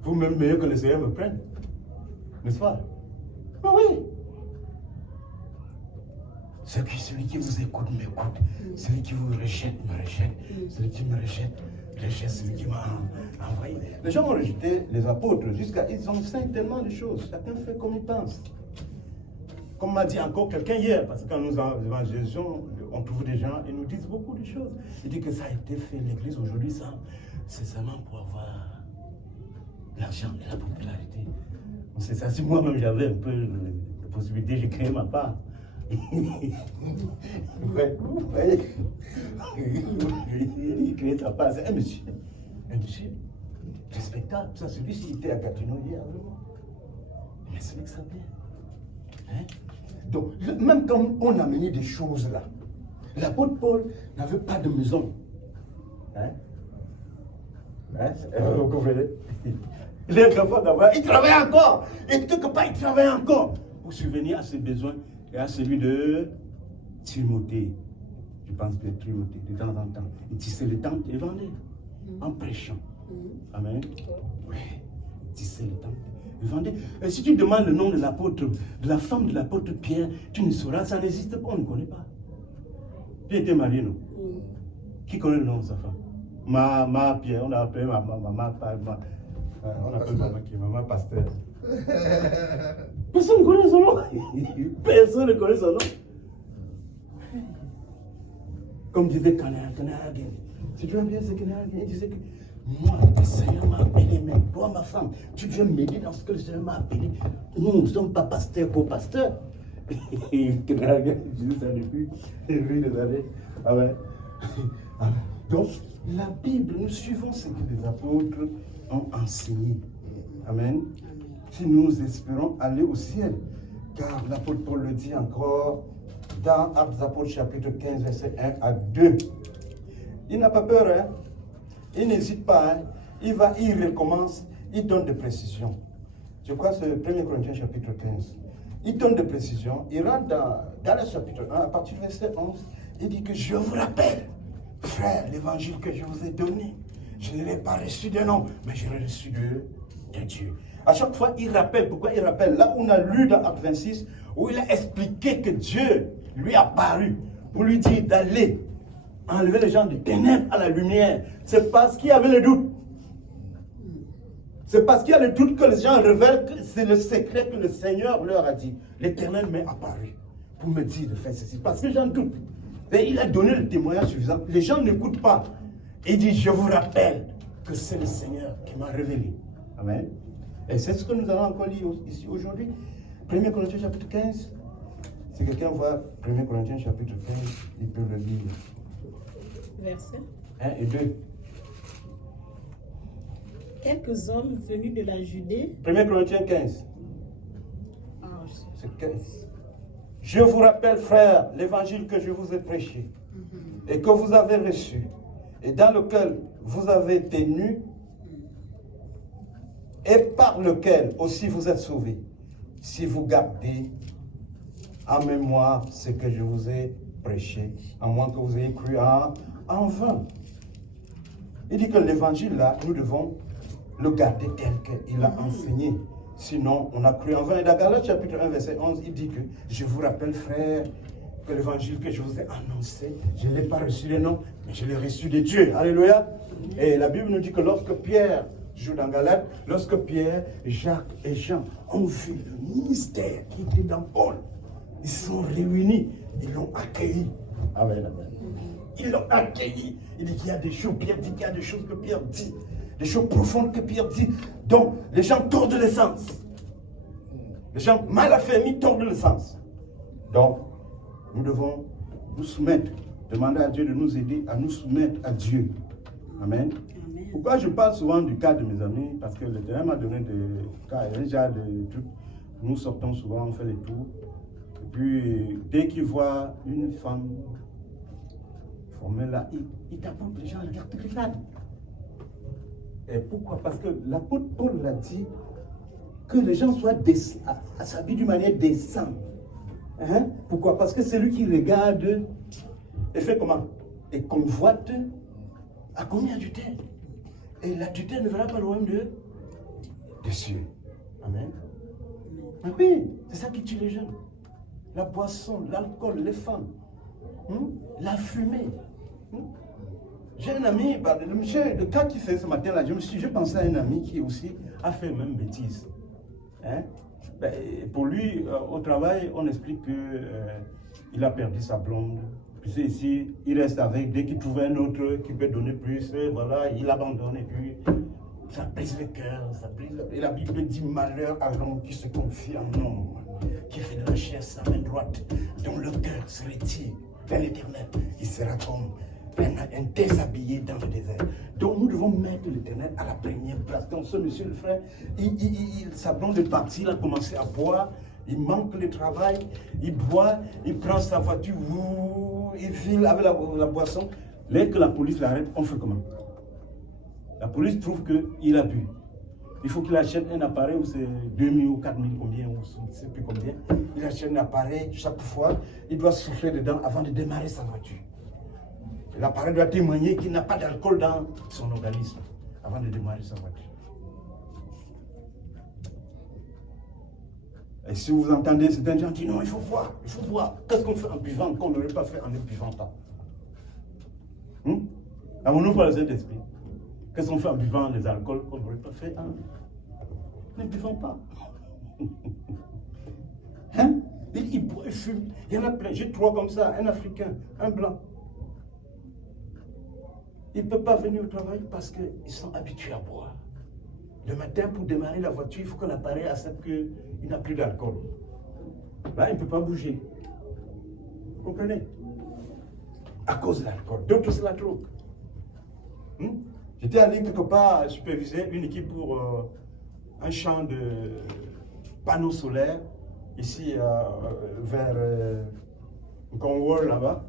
Vous même meilleur que le Seigneur me prenne. N'est-ce pas? Ah oui. Celui qui vous écoute, m'écoute. Celui qui vous rejette, me rejette. Celui qui me rejette, rejette celui qui m'a envoyé. Les gens ont rejeté les apôtres jusqu'à... Ils ont fait tellement de choses. Chacun fait comme il pense. Comme m'a dit encore quelqu'un hier, parce que quand nous évangélisons, on trouve des gens et nous disent beaucoup de choses. Il dit que ça a été fait, l'église aujourd'hui, ça, c'est seulement pour avoir l'argent et la popularité. C'est ça, si moi-même j'avais un peu de possibilité, j'ai créé ma part. Ouais, ouais. Il crée sa part, c'est un monsieur respectable. Ça, celui-ci était à Gatineau hier, il m'explique ça bien. Hein? Donc, même quand on a mené des choses là, l'apôtre Paul n'avait pas de maison. Hein? Vous comprenez? Il est capable d'avoir. Il travaille encore. Et quelque part, il travaille encore pour subvenir à ses besoins et à celui de Timothée. Je pense que Timothée, de temps en temps, il tissait les tentes et vendait en prêchant. Amen. Oui, tissait les tentes. Vendez. Et si tu demandes le nom de l'apôtre, de la femme de l'apôtre Pierre, tu ne sauras, ça n'existe pas, on ne connaît pas. Tu étais marié, non? Qui connaît le nom de sa femme? Ma Pierre, on a appelé maman, on appelle maman qui est maman pasteur. Personne ne connaît son nom. Personne ne connaît son nom. Comme disait Kanahagin. Si tu aimes bien ce Kanahagin, il disait que moi, le Seigneur m'a appelé, mais toi, ma femme, tu viens m'aider dans ce que le Seigneur m'a appelé. Nous ne sommes pas pasteurs pour pasteurs. Je dis ça depuis des années. Amen. Donc, la Bible, nous suivons ce que les apôtres ont enseigné. Amen. Si nous espérons aller au ciel, car l'apôtre Paul le dit encore dans Actes des Apôtres, chapitre 15, verset 1 à 2. Il n'a pas peur, hein? Il n'hésite pas, hein? Il recommence, il donne des précisions. Je crois que c'est 1 Corinthiens chapitre 15. Il donne des précisions, il rentre dans le chapitre 1, à partir du verset 11, il dit que je vous rappelle, frère, l'évangile que je vous ai donné, je ne l'ai pas reçu de l'homme, mais je l'ai reçu de Dieu. À chaque fois, il rappelle. Pourquoi il rappelle? Là, on a lu dans Acte 26, où il a expliqué que Dieu lui a paru pour lui dire d'aller enlever les gens des ténèbres à la lumière. C'est parce qu'il y avait le doute. C'est parce qu'il y a le doute que les gens révèlent que c'est le secret que le Seigneur leur a dit. L'Éternel m'est apparu pour me dire de faire ceci. Parce que les gens doutent. Et il a donné le témoignage suffisant. Les gens n'écoutent pas. Il dit, je vous rappelle que c'est le Seigneur qui m'a révélé. Amen. Et c'est ce que nous allons encore lire ici aujourd'hui. 1 Corinthiens chapitre 15. Si quelqu'un voit 1 Corinthiens chapitre 15, il peut le lire. Verset 1 et 2. Quelques hommes venus de la Judée. 1 Corinthiens 15. C'est 15. Je vous rappelle, frères, l'évangile que je vous ai prêché et que vous avez reçu et dans lequel vous avez tenu et par lequel aussi vous êtes sauvés, si vous gardez en mémoire ce que je vous ai prêché, à moins que vous ayez cru en vain. Il dit que l'évangile là, nous devons le garder tel qu'il a enseigné. Sinon, on a cru en vain. Et dans Galates chapitre 1, verset 11, il dit que je vous rappelle, frères, que l'évangile que je vous ai annoncé, je ne l'ai pas reçu des noms, mais je l'ai reçu de Dieu. Alléluia. Et la Bible nous dit que lorsque Pierre, joue dans Galates, lorsque Pierre, Jacques et Jean ont vu le ministère qui était dans Paul, ils sont réunis, ils l'ont accueilli. Amen, amen. Ils l'ont accueilli. Il dit qu'il y a des choses, Pierre dit qu'il y a des choses que Pierre dit, des choses profondes que Pierre dit. Donc, les gens tordent le sens. Les gens mal affermis tordent le sens. Donc, nous devons nous soumettre, demander à Dieu de nous aider à nous soumettre à Dieu. Amen. Amen. Pourquoi je parle souvent du cas de mes amis? Parce que l'Éternel m'a donné des cas, déjà de trucs. Nous sortons souvent, on fait les tours. Et puis, dès qu'ils voient une femme formée là, ils t'apportent les gens, les regarde. Et pourquoi? Parce que l'apôtre Paul l'a dit que les gens soient s'habillent d'une manière décente. Hein? Pourquoi? Parce que c'est lui qui regarde et fait comment? Et convoite à combien du terre. Et la tutelle ne verra pas loin des cieux. Amen. Ah oui, c'est ça qui tue les gens. La boisson, l'alcool, les femmes, la fumée. J'ai un ami, le cas qu'il fait ce matin-là, je pensais à un ami qui aussi a fait la même bêtise. Hein? Pour lui, au travail, on explique qu'il a perdu sa blonde. Puis ici, il reste avec, dès qu'il trouve un autre qui peut donner plus, voilà, il abandonne et puis ça brise le cœur. Et la Bible dit malheur à l'homme qui se confie en homme, qui fait de la chair sa main droite, dont le cœur se retire vers l'éternel. Il sera comme un déshabillé dans le désert. Donc nous devons mettre l'éternel à la première place. Donc ce monsieur, le frère, sa blonde est partie, il a commencé à boire. Il manque le travail, il boit, il prend sa voiture, il file avec la boisson. Dès que la police l'arrête, on fait comment? La police trouve qu'il a bu. Il faut qu'il achète un appareil où c'est 2 000 ou 4 000 combien, ou je ne sais plus combien. Il achète un appareil chaque fois, il doit souffler dedans avant de démarrer sa voiture. L'appareil doit témoigner qu'il n'a pas d'alcool dans son organisme avant de démarrer sa voiture. Et si vous entendez certains gens dire non, il faut boire. Qu'est-ce qu'on fait en buvant qu'on n'aurait pas fait en ne buvant pas? Avons-nous pas le Saint-Esprit? Qu'est-ce qu'on fait en buvant les alcools qu'on n'aurait pas fait en ne buvant pas? Hein? Il boit, il fume. Il y en a plein. J'ai 3 comme ça, un Africain, un blanc. Ils ne peuvent pas venir au travail parce qu'ils sont habitués à boire. Le matin, pour démarrer la voiture, il faut que l'appareil accepte qu'il n'a plus d'alcool. Là, il ne peut pas bouger. Vous comprenez? À cause de l'alcool. D'autres, c'est la drogue. J'étais allé quelque part superviser une équipe pour un champ de panneaux solaires, ici vers Cornwall, là-bas.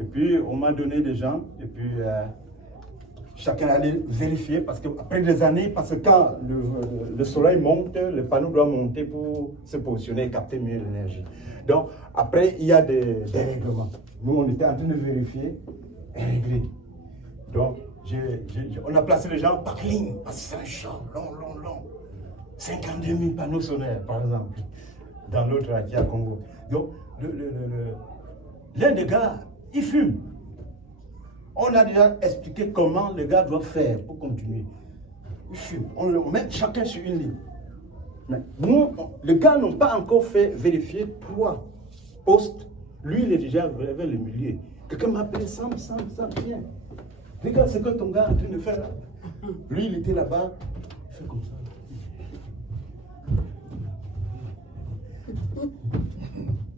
Et puis, on m'a donné des gens, et puis chacun allait vérifier, parce qu'après des années, parce que quand le soleil monte, le panneau doit monter pour se positionner et capter mieux l'énergie. Donc, après, il y a des règlements. Nous, on était en train de vérifier et régler. Donc, on a placé les gens par ligne, parce que c'est un champ long. 52 000 panneaux solaires, par exemple, dans l'autre qui est à Congo. Donc, l'un des gars, il fume. On a déjà expliqué comment les gars doivent faire pour continuer. Il fume. On met chacun sur une ligne. Mais nous, les gars n'ont pas encore fait vérifier 3 postes. Lui, il est déjà vers le milieu. Quelqu'un m'a appelé Sam, viens. Regarde ce que ton gars est en train de faire là. Lui, il était là-bas. Il fait comme ça.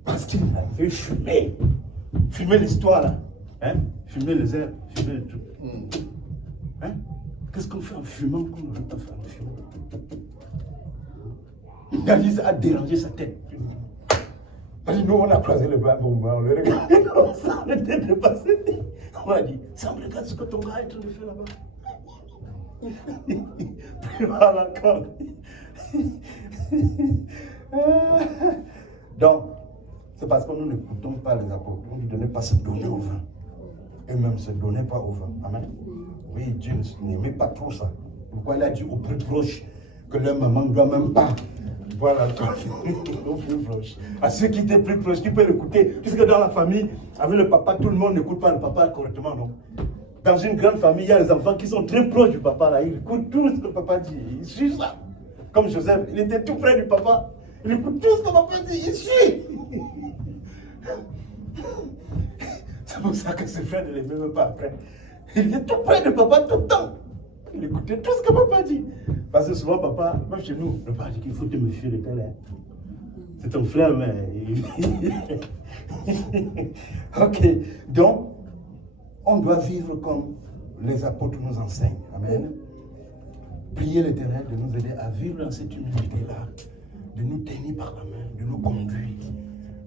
Parce qu'il a fait fumer. Fumer l'histoire là. Hein? Fumer les herbes, fumer le truc. Hein? Qu'est-ce qu'on fait en fumant qu'on n'aurait pas fait en fumant? David a dérangé sa tête. Nous, on a croisé le bras, on le regardait comme ça, on était dépassé. On a dit, ça me regarde ce que ton gars est en train de faire là-bas. Puis voilà encore. Donc, C'est parce que nous n'écoutons pas les apôtres. On dit de ne pas se donner au vin. Eux-mêmes ne se donnaient pas au vin. Amen. Oui, Dieu n'aimait pas trop ça. Pourquoi il a dit aux plus proches que leur maman ne doit même pas boire l'alcool aux plus proches. À ceux qui étaient plus proches, qui peuvent l'écouter. Puisque dans la famille, avec le papa, tout le monde n'écoute pas le papa correctement, non? Dans une grande famille, il y a les enfants qui sont très proches du papa, là. Ils écoutent tout ce que le papa dit. Ils suivent ça. Comme Joseph, il était tout près du papa. Il écoute tout ce que le papa dit. Il suit. C'est pour ça que ses frères ne l'aimaient même pas après. Il était tout près de papa tout le temps. Il écoutait tout ce que papa dit. Parce que souvent, papa, même chez nous, le papa dit qu'il faut te méfier de tel. C'est ton frère, mais. Ok. Donc, on doit vivre comme les apôtres nous enseignent. Amen. Prier l'Éternel de nous aider à vivre dans cette humilité-là, de nous tenir par la main, de nous conduire,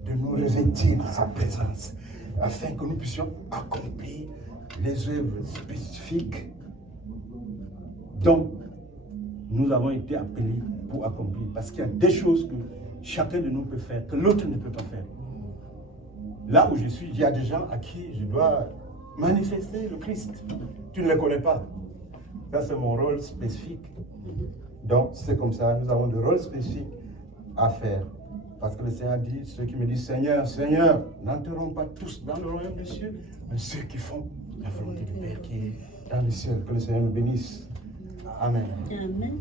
de nous revêtir de sa présence, afin que nous puissions accomplir les œuvres spécifiques dont nous avons été appelés pour accomplir. Parce qu'il y a des choses que chacun de nous peut faire, que l'autre ne peut pas faire. Là où je suis, il y a des gens à qui je dois manifester le Christ. Tu ne les connais pas. Ça, c'est mon rôle spécifique. Donc, c'est comme ça, nous avons des rôles spécifiques à faire. Parce que le Seigneur dit, ceux qui me disent Seigneur, Seigneur, n'entreront pas tous dans le royaume des cieux, mais ceux qui font la volonté du Père qui est dans les cieux. Que le Seigneur nous bénisse. Amen. Amen.